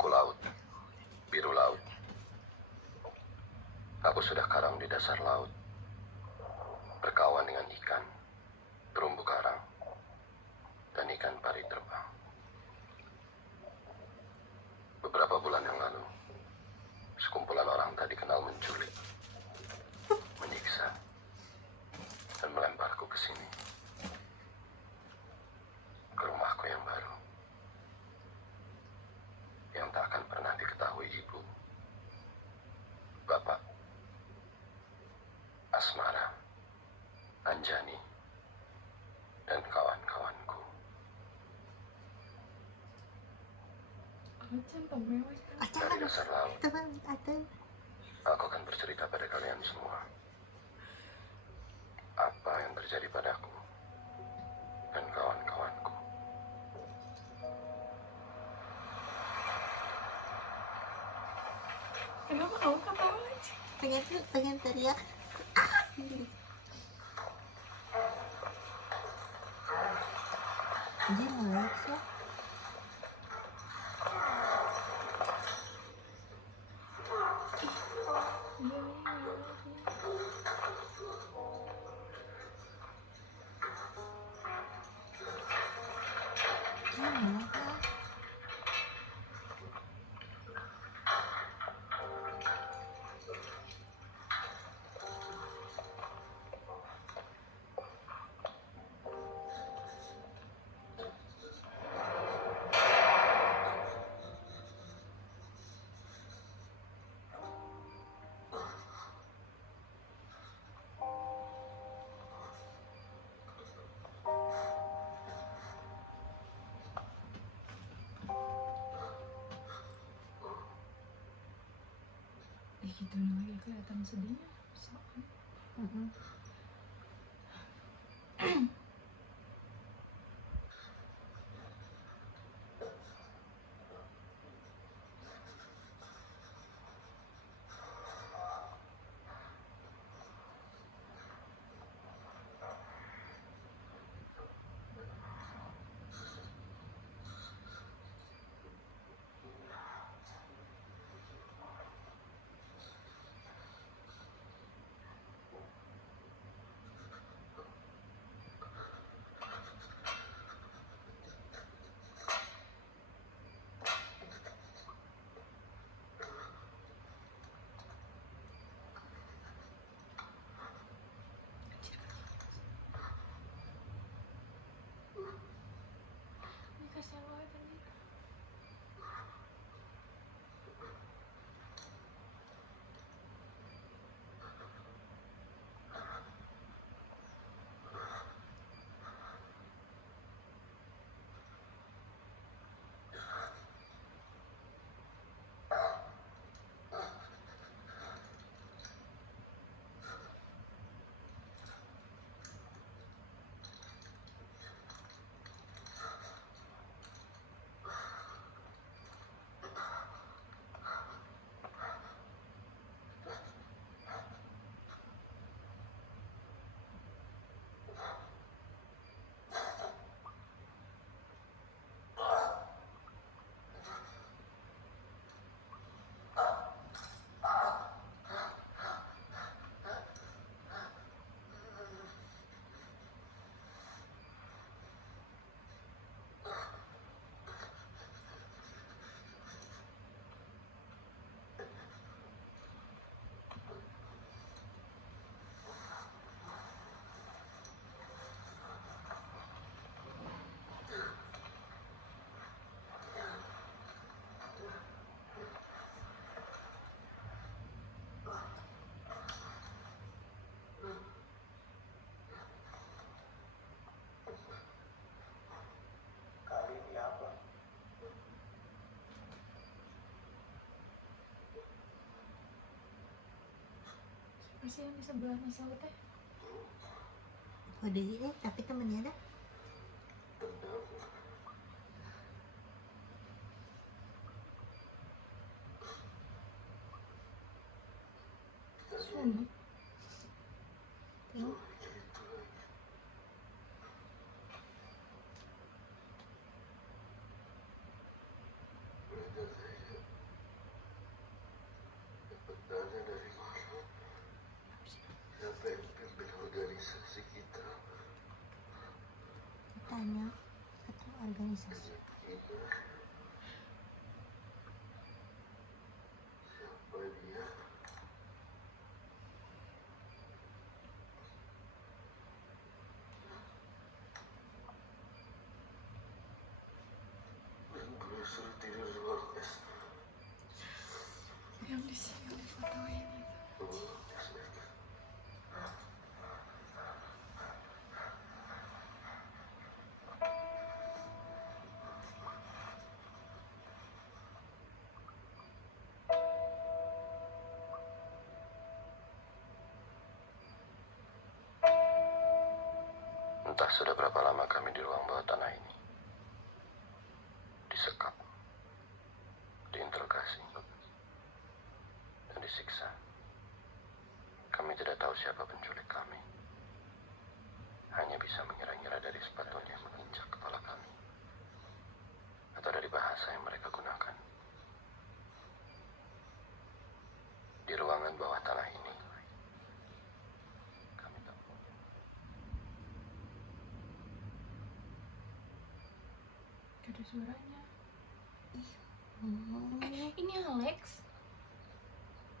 Aku laut, biru laut. Aku sudah karang di dasar laut, berkawan dengan ikan, terumbu karang, dan ikan pari terbang. Beberapa bulan yang lalu, sekumpulan orang tak dikenal menculik, menyiksa, dan melemparku ke sini, ke rumahku yang baru, yang tak akan pernah diketahui ibu, bapak, Asmara, Anjani, dan kawan-kawanku. Dari dasar laut, aku akan bercerita pada kalian semua apa yang terjadi padaku dan kawan-kawanku. Kenapa kamu ketawa aja? pengen teriak. Dia ngelek sih. Dia ngelek ya. Ya gitu lagi kelihatan sedihnya. Ini kasihan banget tadi. Masih yang di sebelah Mas Laut teh? Udah tapi temennya ada. Suami. Tuh. nih, Sus? Yang di sini fotoin itu. Entah sudah berapa lama kami di ruang bawah tanah ini. Disekap, diinterogasi, dan disiksa. Kami tidak tahu siapa penculik kami. Hanya bisa mengira-ngira dari sepatunya yang menginjak kepala kami. Atau dari bahasa yang mereka gunakan. Di ruangan bawah tanah ini, kami tahu. Gak ada suaranya. Hmm. Ini Alex.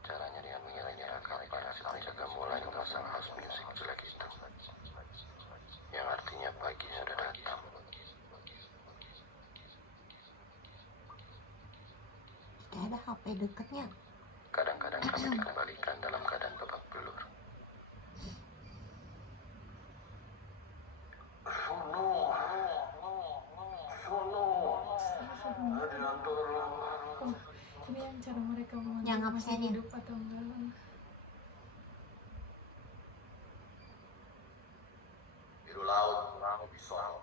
Caranya dengan mengira-ngira kapan si penjaga mulai memasang house music jelek itu. Yang artinya pagi sudah datang. Tidak ada HP deketnya. Kadang-kadang kami dikembalikan dalam keadaan babak belur. Oh, ini yang cara mereka memanggil Yang masih absennya. hidup atau enggak. Biru laut, pisau.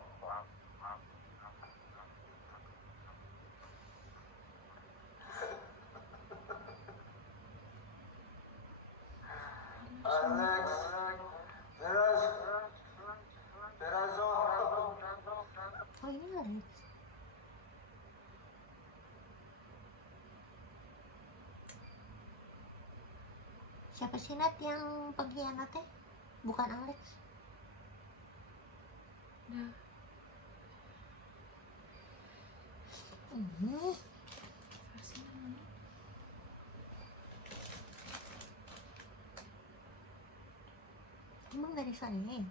Alex, Oh, ini Alex. Siapa sih, Nat, yang pengkhianatnya? Bukan Alex. Dah. Harusnya mana? Emang dari sana ya?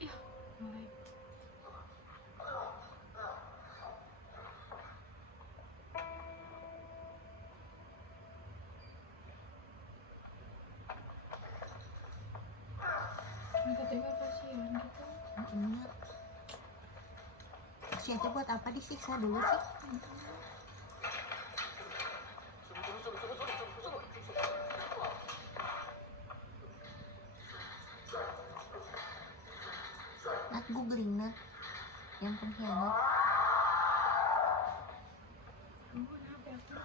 Iya, mulai. Mereka tengok kasihan gitu. Bener. Kasihan tuh buat apa disiksa dulu sih? Nat, googling, Nat, yang pengkhianat. Kamu kenapa aku?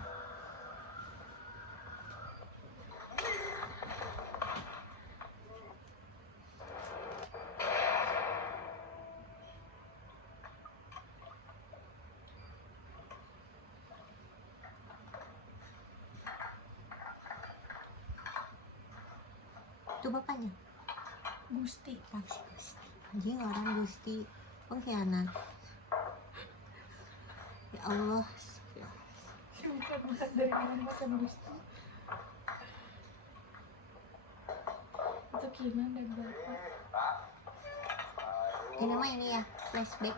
Itu bapaknya. Gusti. Gusti. Anjing, orang Gusti pengkhianat. Ya Allah. Bukan banget dari mana makan Gusti. Itu Kinan dan Bapak. Ini mah ini ya, flashback.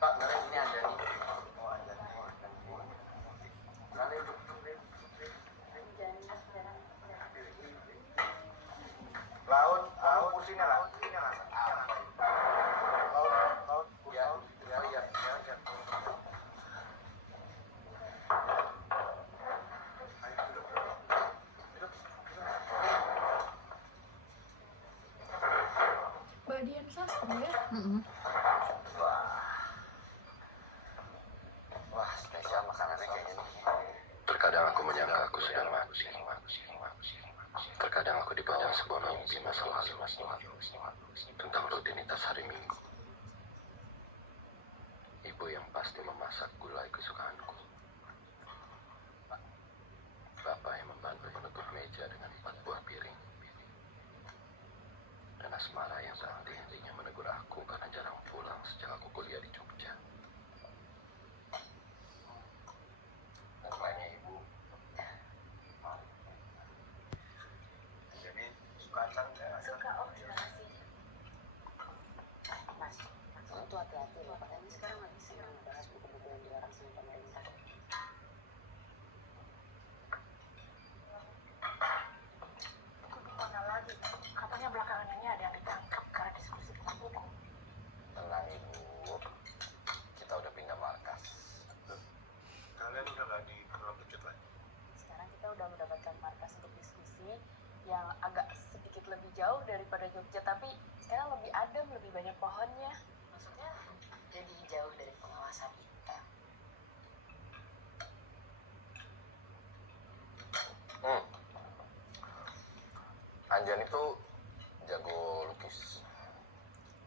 Pak, ini ada nih. Laut, kursinya lah. Laut, ya. Mbak Dian Sastro ya? Wah, spesial makanannya kayaknya nih. Terkadang aku menyangka aku sudah mati. Terkadang aku dibawa sebuah mimpi masa lalu tentang rutinitas hari Minggu. Ibu yang pasti memasak gulai kesukaanku. Suka, oh terima kasih. Mas, itu hati-hati loh. Katanya sekarang lagi senang ngebahas buku-buku yang dilarang sama pemerintah. Itu gimana lagi? Katanya belakangan ini ada yang ditangkap karena diskusi tentang buku. Tenang ibu, kita udah pindah markas. Kalian udah gak di Pulau Kecut lagi? Sekarang kita udah mendapatkan markas untuk diskusi yang agak sedikit lebih jauh daripada Jogja, tapi sekarang lebih adem, lebih banyak pohonnya. Maksudnya jadi jauh dari pengawasan kita. Anjan itu jago lukis.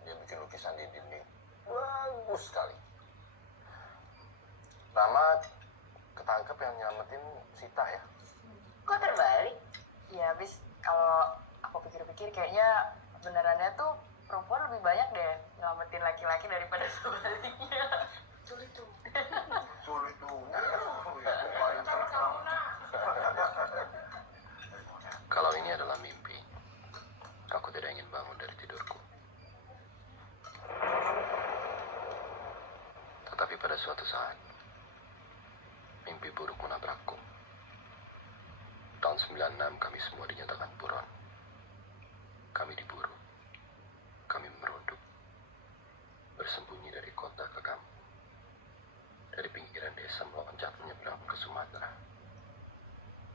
Dia bikin lukisan di dinding. Bagus sekali. Rama ketangkep yang nyelamatin Sita ya? Kok terbalik? Ya habis kalau aku pikir-pikir kayaknya benerannya tuh perempuan lebih banyak deh nyelamatin laki-laki daripada sebaliknya. Sulit tuh. Sulit tuh. Kalau ini adalah mimpi, aku tidak ingin bangun dari tidurku. Tetapi pada suatu saat, mimpi buruk menabrakku. Tahun 96 kami semua dinyatakan buron. Kami diburu. Kami merunduk. Bersembunyi dari kota ke kampung. Dari pinggiran desa meloncat menyeberang ke Sumatera.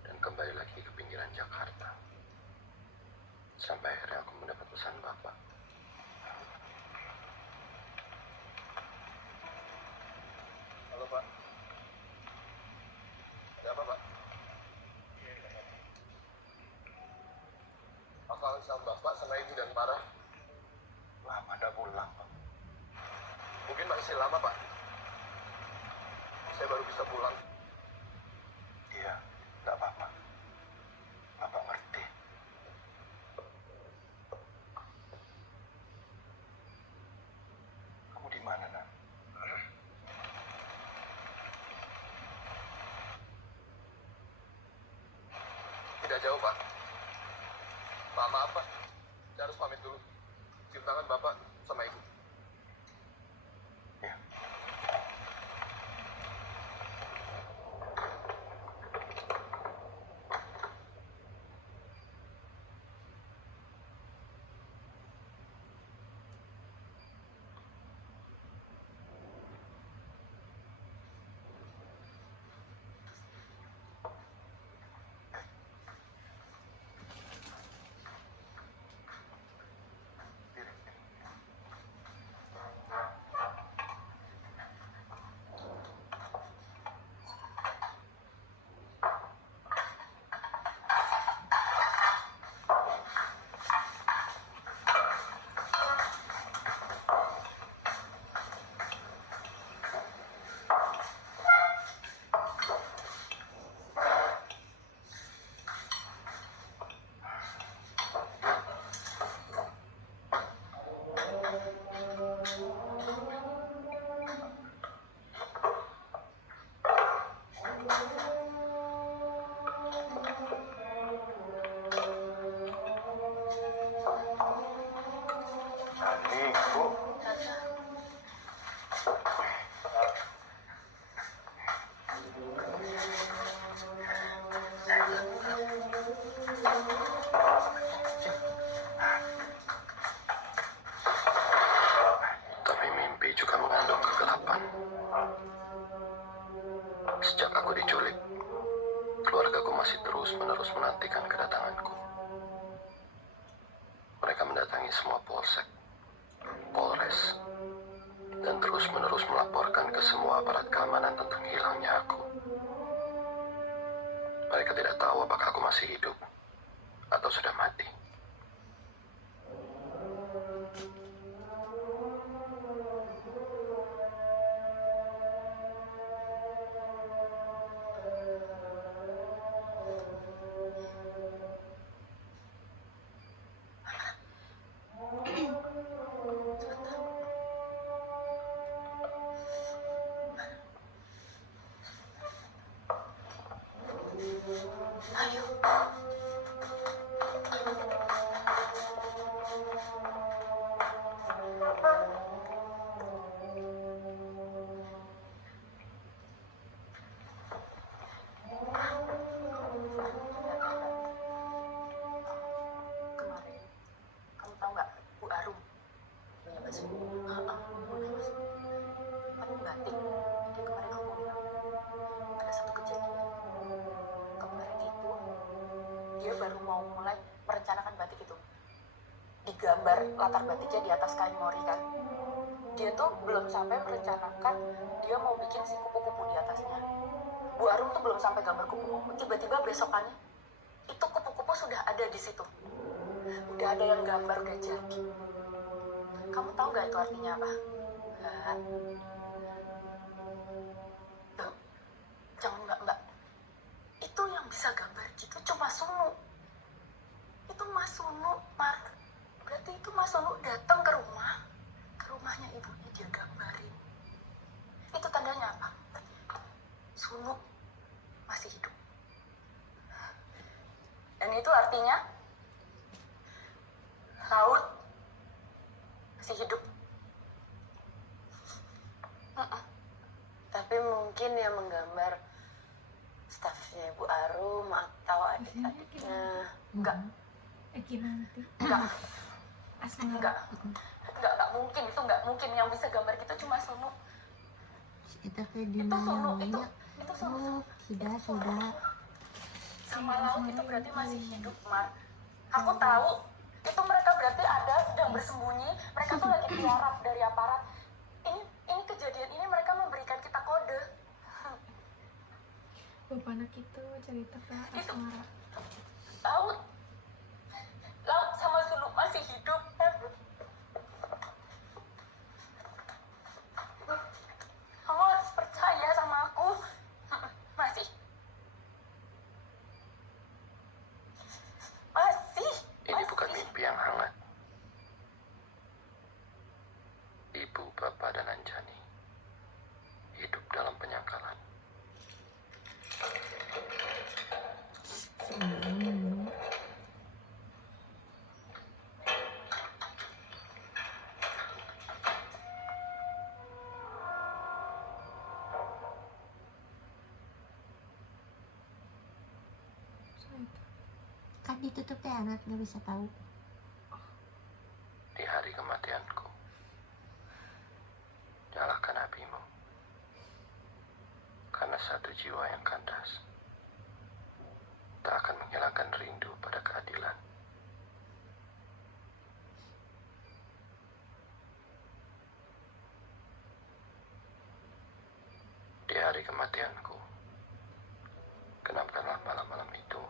Dan kembali lagi ke pinggiran Jakarta. Sampai akhirnya aku mendapat pesan Bapak. Halo Pak. Ada apa Pak? Masalah sama Bapak sama Ibu dan Parah. Lama dah pulang Pak. Mungkin masih lama Pak. Saya baru bisa pulang. Iya, nggak apa-apa. Bapak ngerti. Kamu di mana, Nak? Tidak jauh, Pak. Maaf, Pak. Saya harus pamit dulu. Cium tangan Bapak sama Ibu. Ya. Tapi mimpi juga mengandung kegelapan. Sejak aku diculik, keluargaku masih terus-menerus menantikan kedatanganku. Mereka mendatangi semua polsek, polres, dan terus-menerus melaporkan ke semua aparat keamanan tentang hilangnya aku. Mereka tidak tahu apakah aku masih hidup atau sudah mati. Ayo. mau mulai merencanakan batik itu. Digambar latar batiknya di atas kain mori kan. Dia tuh belum sampai merencanakan dia mau bikin si kupu-kupu di atasnya. Bu Arum tuh belum sampai gambar kupu-kupu, tiba-tiba besokannya itu kupu-kupu sudah ada di situ. Udah ada yang gambar, udah jadi. Kamu tahu nggak itu artinya apa? Loh, jangan enggak. Itu yang bisa gambar gitu cuma Sunu. Itu Mas Sunu, Mark. Berarti itu Mas Sunu datang ke rumahnya ibunya, dia gambarin. Itu tandanya apa? Sunu masih hidup. Dan itu artinya laut masih hidup. Tapi mungkin yang menggambar stafnya Ibu Arum atau adik-adiknya. Enggak. Gimana tuh? Enggak. Asmara. Enggak mungkin, itu enggak mungkin. Yang bisa gambar gitu cuma Sunu. Kita kayak di Itu Sunu, mana itu Sunu. oh tidak Sama laut itu berarti masih hidup, Mar. Aku tahu itu mereka berarti ada sedang bersembunyi. Mereka tuh lagi tiarap dari aparat. Ini kejadian ini mereka memberikan kita kode. Bapak anak itu cerita ke Itu. Asmara. Laut sama Sunu masih hidup. Kamu harus percaya sama aku. Masih. Ini bukan mimpi yang hangat. Ibu, Bapak, dan Anjani hidup dalam penyangkalan. kan ditutup teh anak nggak bisa tahu. Di hari kematianku, nyalakan apimu. Karena satu jiwa yang kandas tak akan menghilangkan rindu pada keadilan. Di hari kematianku, genapkanlah malam-malam itu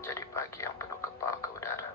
menjadi pagi yang penuh kepal ke udara.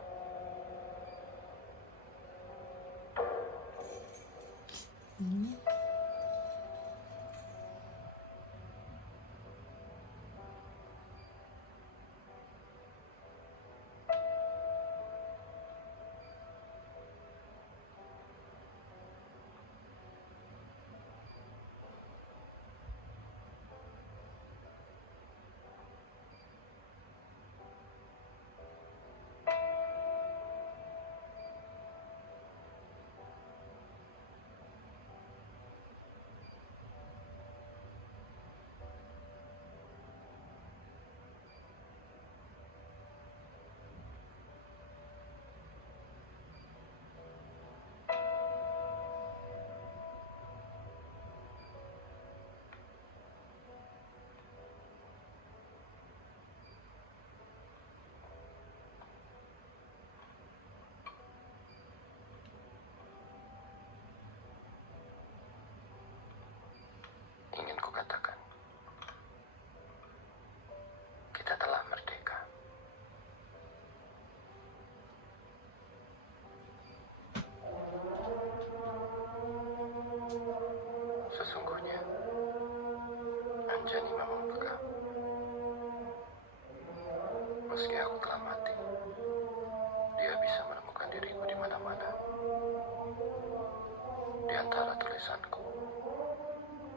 Ingin kukatakan, kita telah merdeka. Sesungguhnya, Anjani memang peka. Meski aku telah mati, dia bisa menemukan diriku di mana-mana. Di antara tulisanku,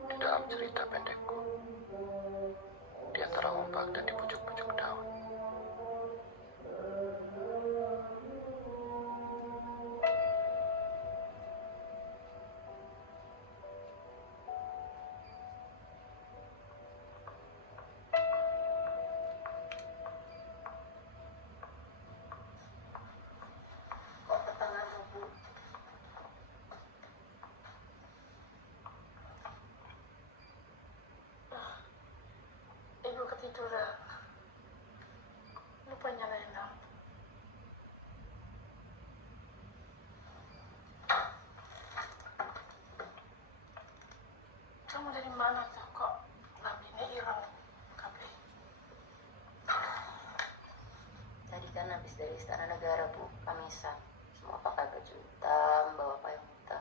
di dalam cerita pendekku, di antara ombak dan di pucuk-pucuk daun. Kok tangan Bu? Ibu ketiduran. habis dari istana negara, Bu, Kamisa. Semua pakai baju hitam, bawa payung hitam.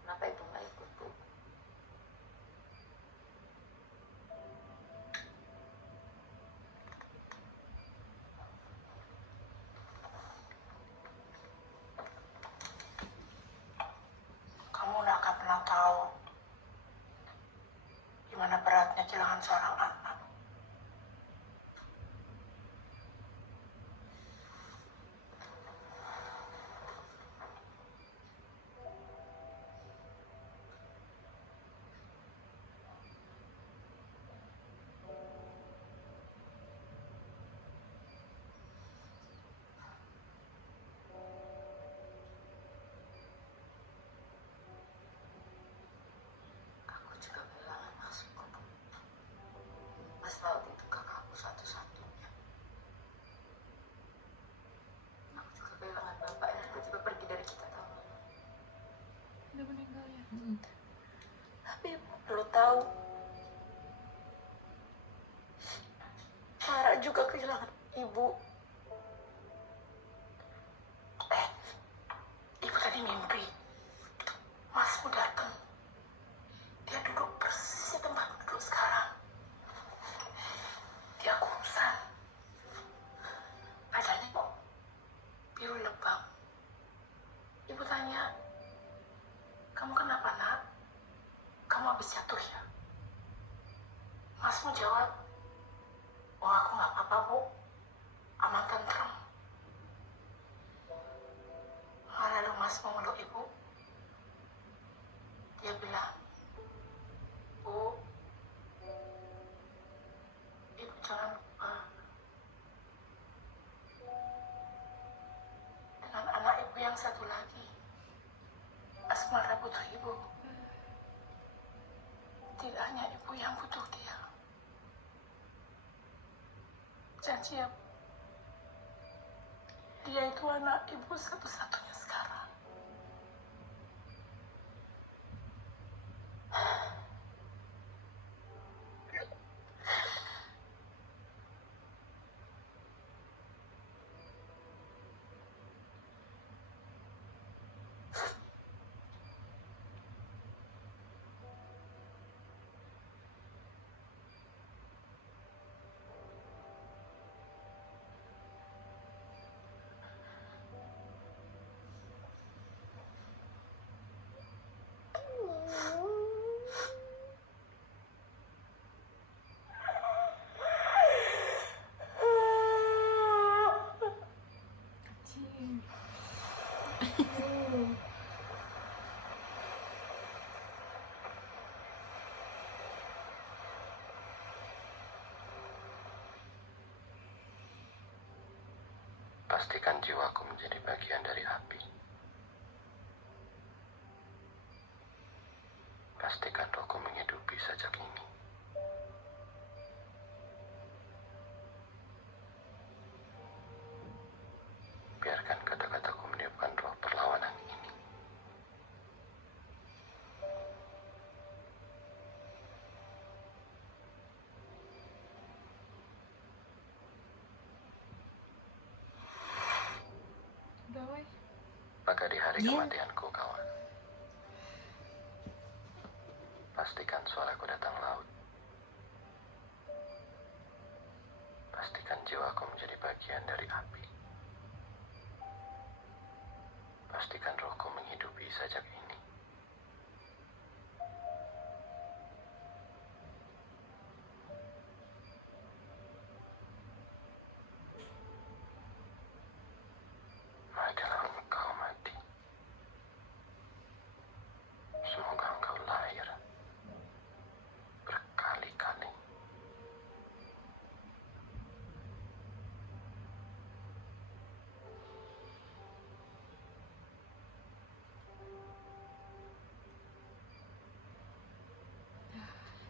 Kenapa Ibu nggak ikut, Bu? Kamu nggak akan pernah tahu gimana beratnya kehilangan seorang anak. Aku juga kehilangan Masku, Bu. Mas Laut itu kakakku satu-satunya. Aku juga kehilangan bapak yang tiba-tiba pergi dari kita tahun lalu. Udah meninggal ya? Tapi Ibu perlu tahu, Clara juga kehilangan ibu. Ibu tadi mimpi. Masmu datang. Dia duduk persis di tempat duduk sekarang. Dia kurusan. Badannya kok biru lebam. Ibu tanya, kamu kenapa nak? Kamu habis jatuh ya? Masmu jawab, oh aku nggak apa-apa bu, aman tentrem. Lalu Mas memeluk ibu. Dia bilang, Bu, ibu jangan lupa dengan anak ibu yang satu lagi, Asmara putri ibu. Tidak hanya ibu yang butuh dia. Janji ya, Bu. Dia itu anak ibu satu-satunya sekarang. Pastikan jiwaku menjadi bagian dari api. Pastikan rohku menghidupi sajak ini. Biarkan kata-kataku meniupkan roh perlawanan ini. Udah weh. Maka di hari Iya. kematianku, kawan, pastikan suaraku datang laut. Pastikan jiwaku menjadi bagian dari api. Pastikan rohku menghidupi sajak ini. Matilah engkau mati. Semoga engkau lahir berkali-kali.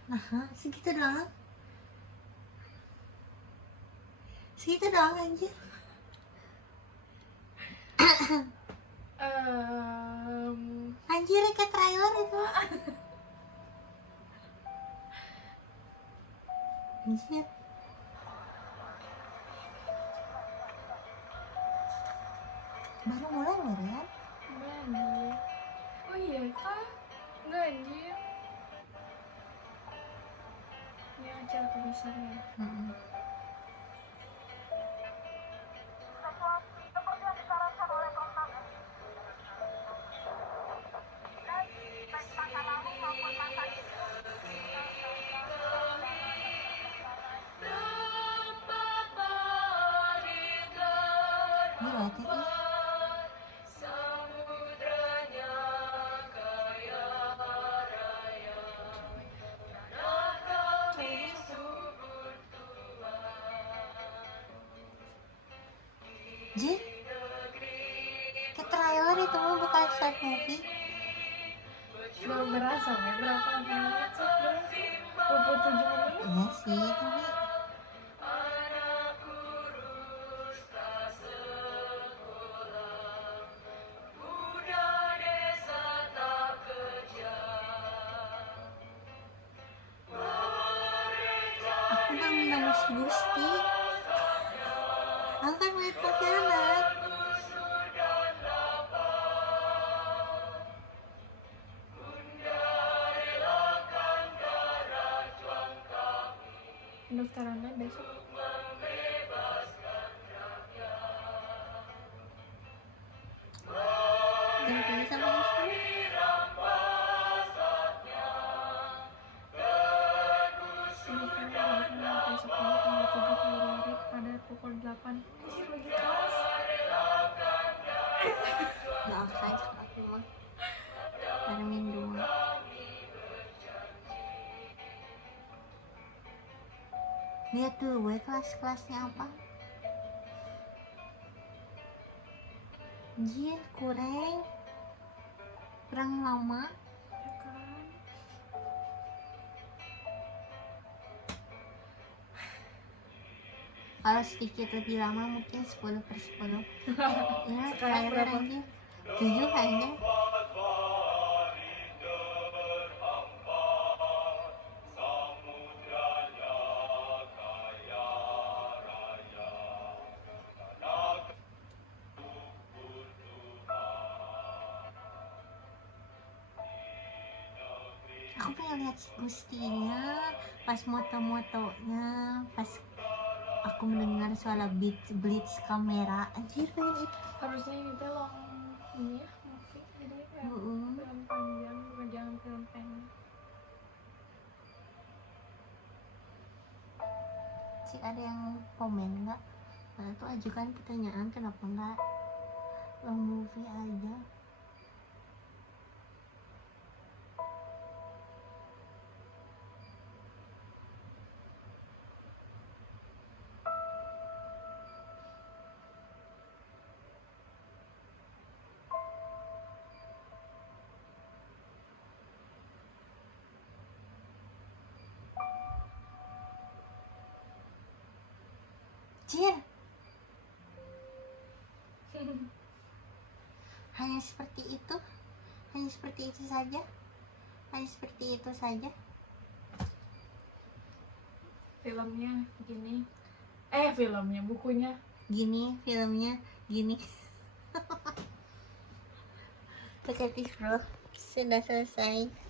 Nah, segitu doang. Segitu doang aja. Anjir, kayak trailer itu. Anjir. Baru mulai Miriam. Enggak anjir. Oh iya kah? Enggak anjir. Ini acara terbesarnya. Gila teh. Jir, ke trailer itu mah bukan short movie. Udah berasa ya berapa menit sih? 27 menit. Iya sih, tapi aku nang nangis Gusti. Aku kan ngeliat pengkhianat. Pendaftarannya besok. Jangan pilih sama Gusti. Pendaftaran besok pagi tanggal 7 Februari pada pukul 8. Anjir lagi kelas. Gak usah aku mah. Termin 2. Lihat tuh gue kelas-kelasnya apa. Jir, kurang lama. Ya kan? Kalau sedikit lebih lama mungkin 10/10. Ya, Sekarang trailer berapa? aja 7 aja. Aku pengen lihat si Gustinya pas moto-motonya, pas aku mendengar suara blitz kamera. Anjir pengen itu. Harusnya ini teh long ini ya movie jadi kayak Mm-mm. film panjang bukan jangan film pendek. Sih ada yang komen nggak? Nah, tuh ajukan pertanyaan kenapa nggak long movie aja. Jir, hanya seperti itu saja, Filmnya gini. Filmnya bukunya. gini filmnya gini. Oke bro, sudah selesai.